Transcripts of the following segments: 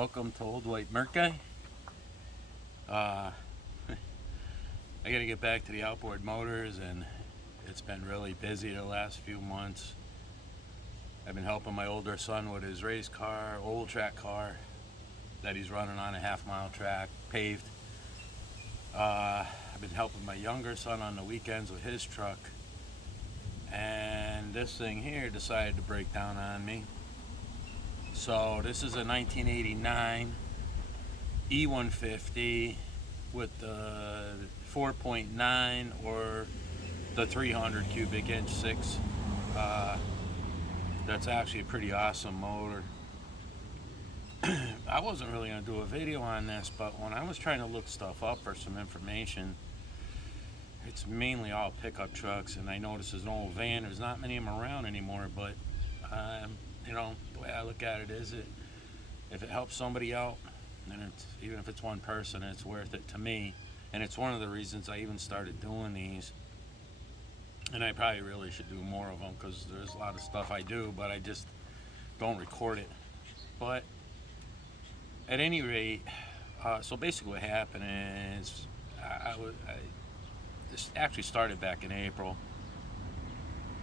Welcome to Old White Merc Guy. I gotta get back to the outboard motors, and it's been really busy the last few months. I've been helping my older son with his race car, old track car that he's running on a half-mile track, paved. I've been helping my younger son on the weekends with his truck, and this thing here decided to break down on me. So this is a 1989 E150 with the 4.9 or the 300 cubic inch 6. That's actually a pretty awesome motor. I wasn't really going to do a video on this, but when I was trying to look stuff up for some information, it's mainly all pickup trucks, and I noticed there's an old van. There's not many of them around anymore, but the way I look at it is, if it helps somebody out, and even if it's one person, it's worth it to me. And it's one of the reasons I even started doing these. And I probably really should do more of them, because there's a lot of stuff I do, but I just don't record it. But at any rate, so basically what happened is this actually started back in April,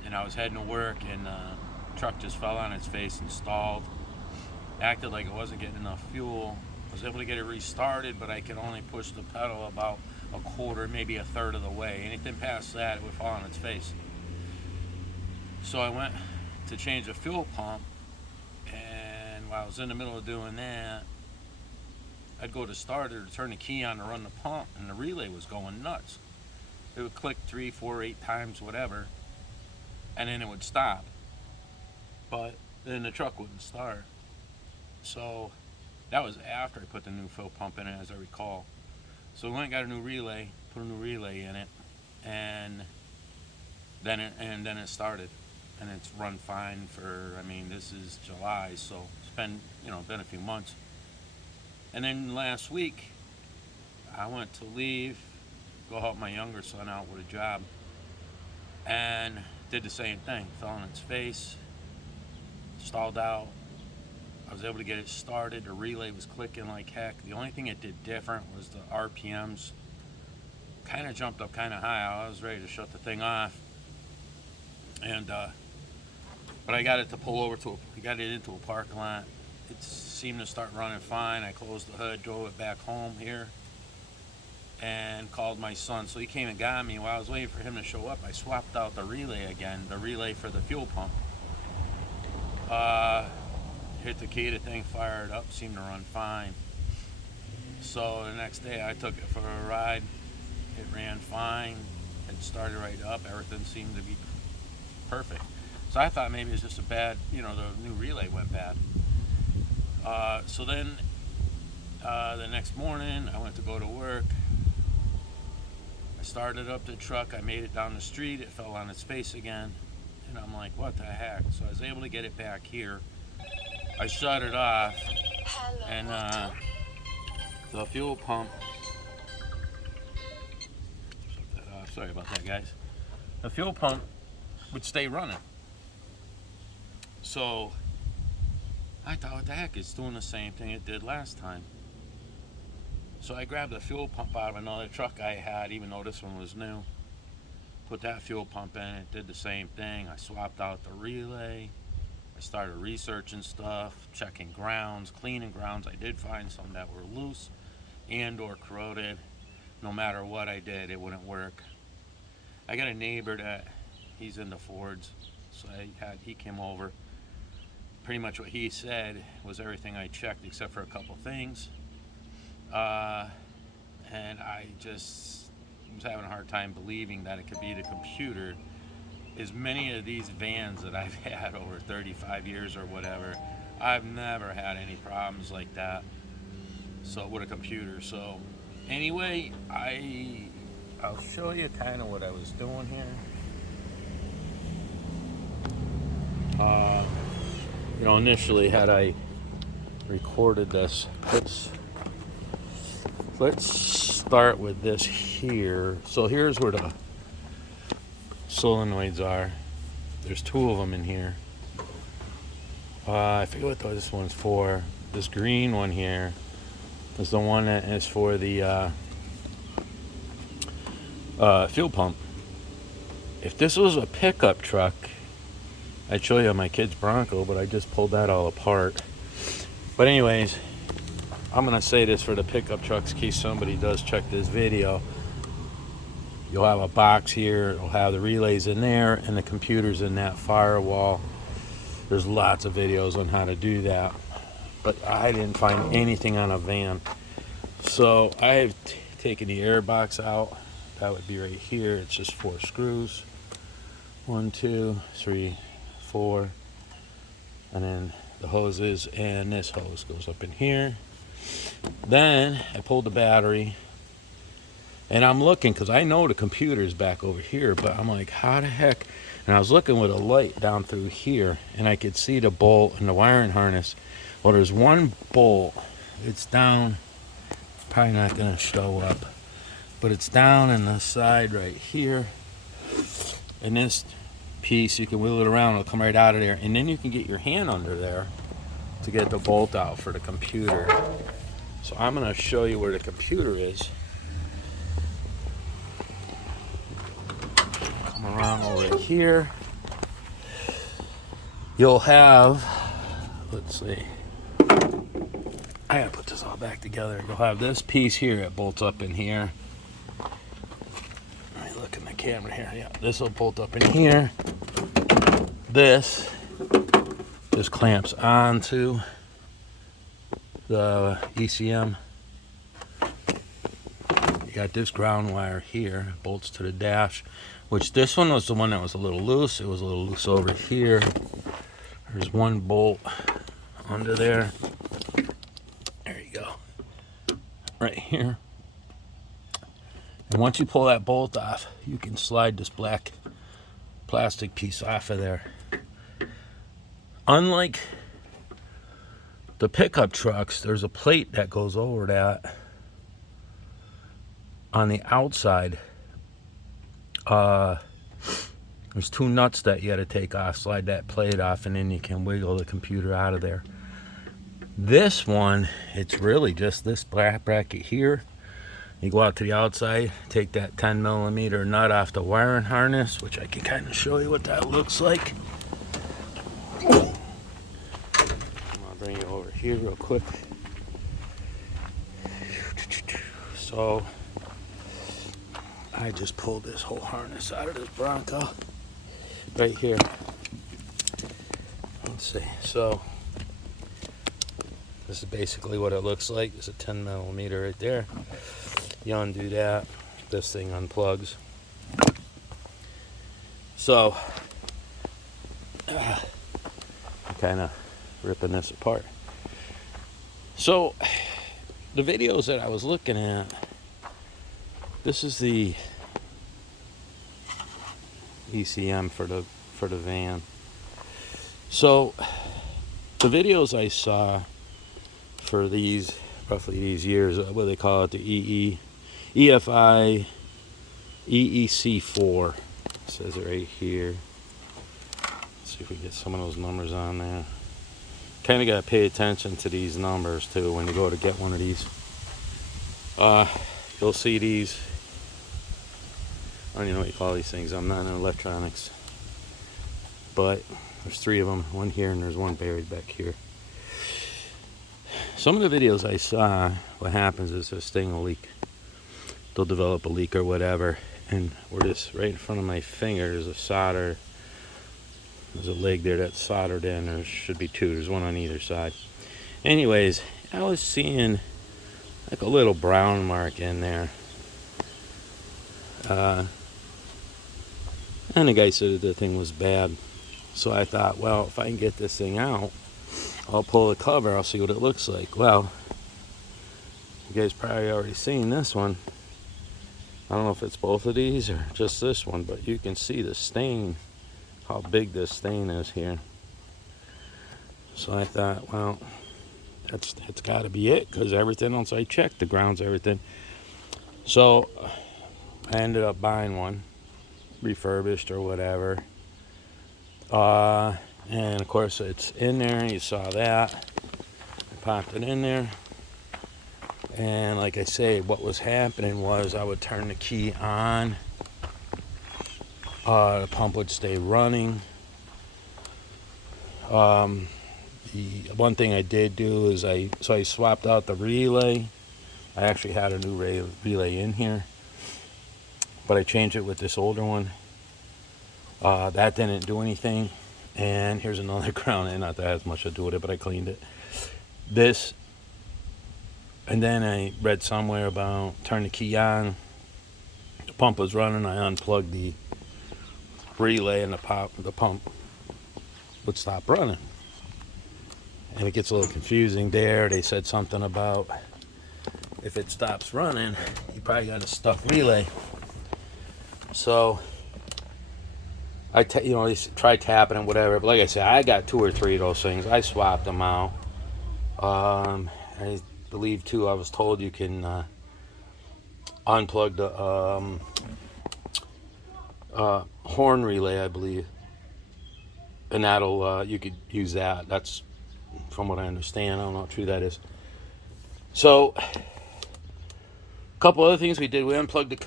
and I was heading to work, and truck just fell on its face and stalled. Acted like it wasn't getting enough fuel. I was able to get it restarted, but I could only push the pedal about a quarter, maybe a third of the way. Anything past that, it would fall on its face. So I went to change the fuel pump, and while I was in the middle of doing that, I'd go to start it or turn the key on to run the pump, and the relay was going nuts. It would click 3, 4, 8 times, whatever, and then it would stop. But then the truck wouldn't start. So that was after I put the new fuel pump in it, as I recall. So we went and got a new relay, put a new relay in it, and then it started, and it's run fine for, this is July, so it's been a few months. And then last week, I went to leave, go help my younger son out with a job, and did the same thing. Fell on its face, stalled out. I was able to get it started. The relay was clicking like heck. The only thing it did different was the RPMs kind of jumped up kind of high. I was ready to shut the thing off, and but I got it to pull over got it into a parking lot. It seemed to start running fine. I closed the hood, drove it back home here, and called my son. So he came and got me. While I was waiting for him to show up, I swapped out the relay again, the relay for the fuel pump. Hit the key, the thing fired up, seemed to run fine. So the next day I took it for a ride. It ran fine. It started right up. Everything seemed to be perfect. So I thought maybe it was just a bad, the new relay went bad. So then the next morning I went to go to work. I started up the truck. I made it down the street. It fell on its face again. And I'm like, what the heck? So I was able to get it back here. I shut it off, and the fuel pump, shut that off, sorry about that, guys. The fuel pump would stay running. So I thought, what the heck, it's doing the same thing it did last time. So I grabbed the fuel pump out of another truck I had, even though this one was new. Put that fuel pump in, it did the same thing. I swapped out the relay. I started researching stuff, checking grounds, cleaning grounds. I did find some that were loose and or corroded. No matter what I did, it wouldn't work. I got a neighbor that he's into Fords, so he came over. Pretty much what he said was everything I checked except for a couple things. And I just was having a hard time believing that it could be the computer. As many of these vans that I've had over 35 years or whatever, I've never had any problems like that. So with a computer. So anyway, I'll show you kind of what I was doing here. Initially, had I recorded this, let's start with this here. So here's where the solenoids are. There's 2 of them in here. I forget what this one's for. this green one here is the one that is for the fuel pump. If this was a pickup truck, I'd show you my kid's Bronco, but I just pulled that all apart. But anyways, I'm gonna say this for the pickup trucks in case somebody does check this video. You'll have a box here, it'll have the relays in there and the computers in that firewall. There's lots of videos on how to do that, but I didn't find anything on a van. So I have taken the air box out. That would be right here. It's just 4 screws. 1, 2, 3, 4. And then the hoses, and this hose goes up in here. Then I pulled the battery, and I'm looking because I know the computer is back over here, but I'm like, how the heck? And I was looking with a light down through here, and I could see the bolt and the wiring harness. Well, there's one bolt. It's down, probably not going to show up, but it's down in the side right here. And this piece, you can wheel it around, it'll come right out of there, and then you can get your hand under there to get the bolt out for the computer. So I'm going to show you where the computer is. Come around over here. You'll have, let's see, I gotta put this all back together. You'll have this piece here that bolts up in here. Let me look in the camera here. Yeah, this will bolt up in here. This just clamps onto the ECM. You got this ground wire here, bolts to the dash, which this one was the one that was a little loose. It was a little loose over here. There's one bolt under there. There you go. Right here. And once you pull that bolt off, you can slide this black plastic piece off of there. Unlike the pickup trucks, there's a plate that goes over that on the outside. There's 2 nuts that you got to take off, slide that plate off, and then you can wiggle the computer out of there. This one, it's really just this black bracket here. You go out to the outside, take that 10mm nut off the wiring harness, which I can kind of show you what that looks like. I'll bring you over here real quick. So I just pulled this whole harness out of this Bronco right here. Let's see. So this is basically what it looks like. It's a 10mm right there. You undo that, this thing unplugs. So I'm kind of ripping this apart. So the videos that I was looking at, this is the ECM for the van. So the videos I saw for these, roughly these years, what they call it, the EFI EEC4, it says it right here. Let's see if we get some of those numbers on there. Kind of got to pay attention to these numbers too when you go to get one of these. You'll see these, I don't even know what you call these things, I'm not in electronics, but there's 3 of them, one here and there's one buried back here. Some of the videos I saw, what happens is this thing will leak. They'll develop a leak or whatever, and where this right in front of my finger is a solder. There's a leg there that's soldered in. There should be 2. There's one on either side. Anyways, I was seeing like a little brown mark in there. And the guy said that the thing was bad. So I thought, well, if I can get this thing out, I'll pull the cover, I'll see what it looks like. Well, you guys probably already seen this one. I don't know if it's both of these or just this one, but you can see the stain, how big this stain is here. So I thought, well, it's got to be it, because everything else I checked, the ground's everything. So I ended up buying one, refurbished or whatever. And of course it's in there, you saw that. I popped it in there. And like I say, what was happening was I would turn the key on. The pump would stay running. The one thing I did do is I swapped out the relay. I actually had a new relay in here, but I changed it with this older one. That didn't do anything. And here's another ground, and not that has much to do with it, but I cleaned it. This, and then I read somewhere about turn the key on. The pump was running. I unplugged the relay, and the pump would stop running. And it gets a little confusing there. They said something about if it stops running, you probably got a stuck relay. So I try tapping and whatever. But like I said, I got 2 or 3 of those things. I swapped them out. I believe too, I was told you can unplug the horn relay, I believe, and that'll you could use that. That's from what I understand. I don't know how true that is. So a couple other things we did. We unplugged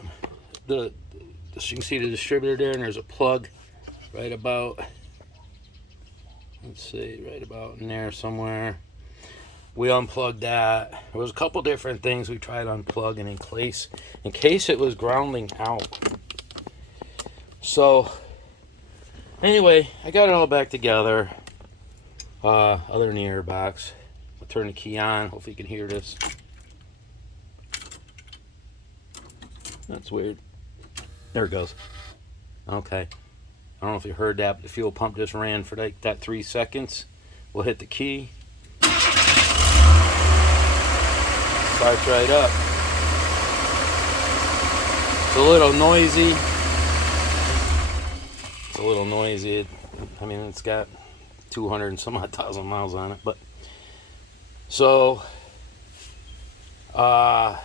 the you can see the distributor there, and there's a plug right about, let's see, right about in there somewhere. We unplugged that. There was a couple different things we tried unplugging in case it was grounding out. So anyway, I got it all back together. Other than the airbox, I'll turn the key on. Hopefully you can hear this. That's weird. There it goes. Okay. I don't know if you heard that, but the fuel pump just ran for like that 3 seconds. We'll hit the key. Starts right up. It's a little noisy. I mean, it's got 200 and some odd thousand miles on it, but so what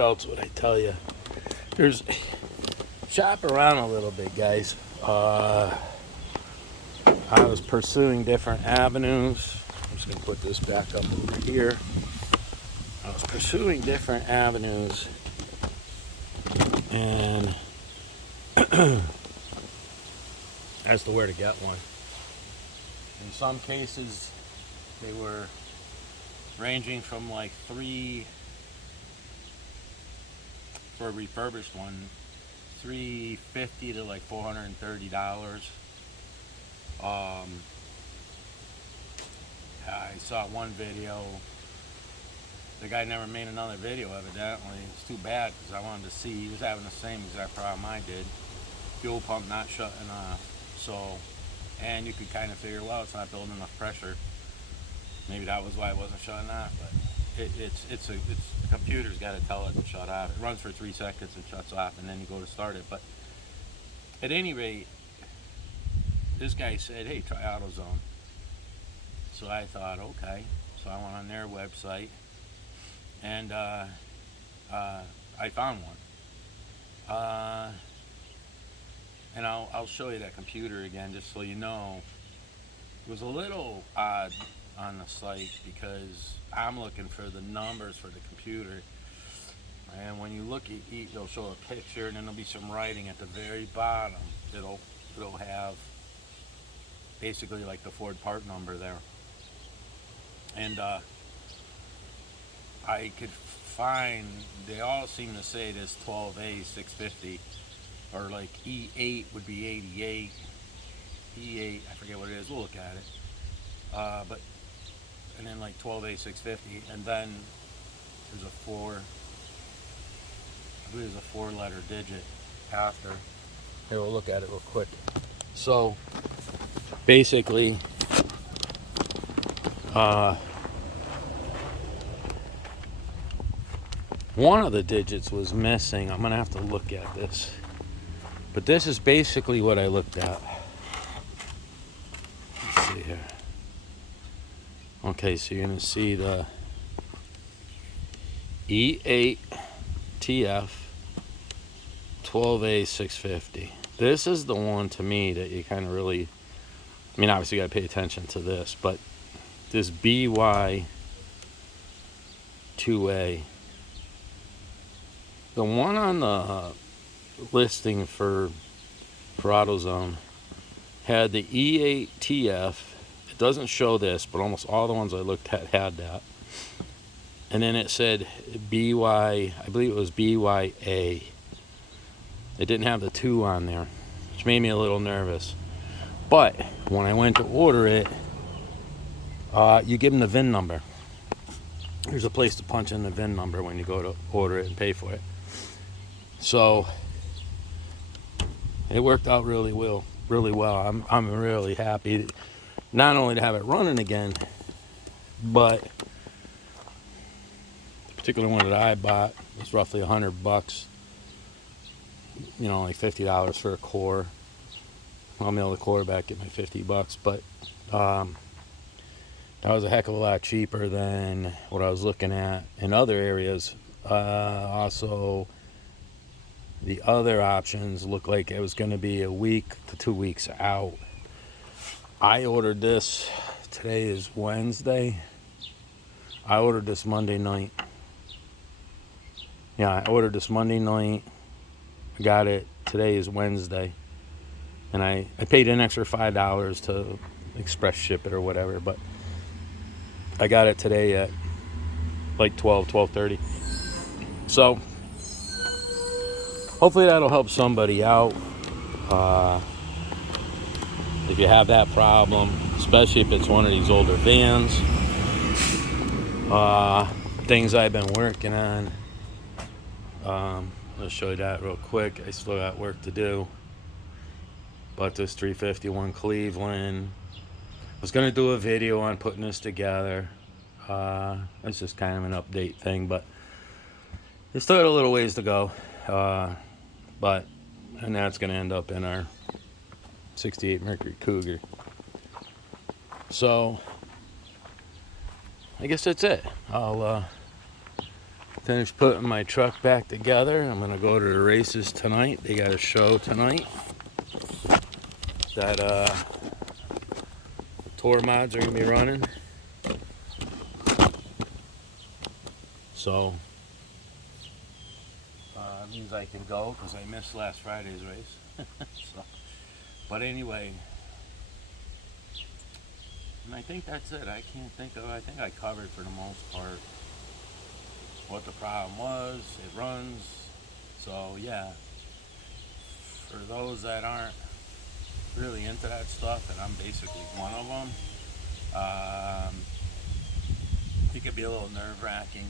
else would I tell you? Shop around a little bit, guys. I was pursuing different avenues. I'm just gonna put this back up over here. I was pursuing different avenues, and as to where to get one. In some cases, they were ranging from like $3 for a refurbished one, $350 to like $430. I saw one video. The guy never made another video, evidently. It's too bad because I wanted to see. He was having the same exact problem I did. Fuel pump not shutting off. So, and you could kind of figure, well, it's not building enough pressure. Maybe that was why it wasn't shutting off. But it's the computer's got to tell it to shut off. It runs for 3 seconds and shuts off, and then you go to start it. But at any rate, this guy said, hey, try AutoZone. So I thought, okay. So I went on their website, and I found one. And I'll show you that computer again, just so you know. It was a little odd on the site because I'm looking for the numbers for the computer, and when you look at it, it'll show a picture, and then there'll be some writing at the very bottom. It'll have basically like the Ford part number there, and I could find, they all seem to say this 12A 650, or like E8 would be 88, E8, I forget what it is, we'll look at it, but, and then like 12A 650, and then there's a 4-letter digit after. Here, we'll look at it real quick. So basically, one of the digits was missing. I'm gonna have to look at this, but this is basically what I looked at. Let's see here. Okay, so you're gonna see the E8TF 12A 650. This is the one to me that you kind of really, I mean, obviously you gotta pay attention to this, but this BY2A. The one on the listing for AutoZone had the E8TF. It doesn't show this, but almost all the ones I looked at had that. And then it said BY, I believe it was BYA. It didn't have the 2 on there, which made me a little nervous. But when I went to order it, you give them the VIN number. There's a place to punch in the VIN number when you go to order it and pay for it. So it worked out really well. I'm really happy, not only to have it running again, but the particular one that I bought was roughly $100. You know, like $50 for a core. I'll mail the core back, get my $50, but that was a heck of a lot cheaper than what I was looking at in other areas. Also, the other options looked like it was going to be a week to 2 weeks out. I ordered this, today is Wednesday. I ordered this Monday night. Yeah, I ordered this Monday night. I got it, today is Wednesday. And I paid an extra $5 to express ship it or whatever, but I got it today at like 12:30. So hopefully that'll help somebody out. If you have that problem, especially if it's one of these older vans. Things I've been working on. I'll show you that real quick. I still got work to do. But this 351 Cleveland. I was going to do a video on putting this together. It's just kind of an update thing, but it's still got a little ways to go. And that's going to end up in our 68 Mercury Cougar. So I guess that's it. I'll finish putting my truck back together. I'm going to go to the races tonight. They got a show tonight that tour mods are going to be running. So it means I can go because I missed last Friday's race. But anyway, and I think that's it. I think I covered for the most part what the problem was. It runs. So yeah, for those that aren't really into that stuff, and I'm basically one of them, it could be a little nerve-wracking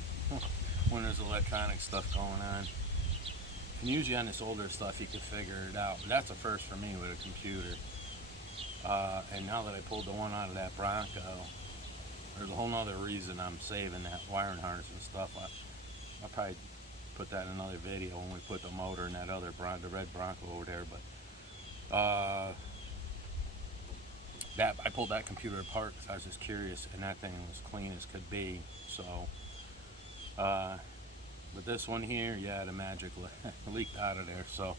when there's electronic stuff going on. And usually on this older stuff you can figure it out, but that's a first for me with a computer. And now that I pulled the one out of that Bronco, there's a whole nother reason I'm saving that wiring harness and stuff. I'll probably put that in another video when we put the motor in that other the red Bronco over there. But that I pulled that computer apart because I was just curious, and that thing was clean as could be. So but this one here, yeah, the magic leaked out of there. So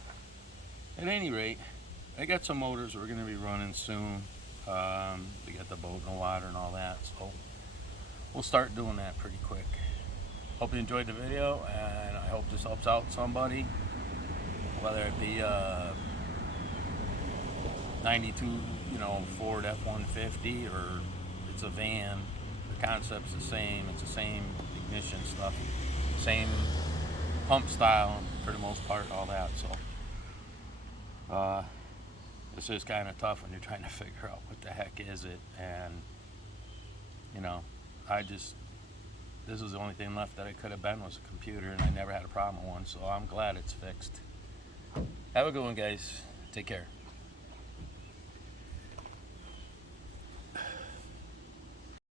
at any rate, I got some motors we're going to be running soon. We got the boat and the water and all that, so we'll start doing that pretty quick. Hope you enjoyed the video, and I hope this helps out somebody, whether it be 92, Ford F-150, or it's a van. The concept's the same. It's the same ignition stuff, same pump style for the most part, all that. So it's just kind of tough when you're trying to figure out what the heck is it, and this was the only thing left that it could have been was a computer, and I never had a problem with one, so I'm glad it's fixed. Have a good one, guys. Take care.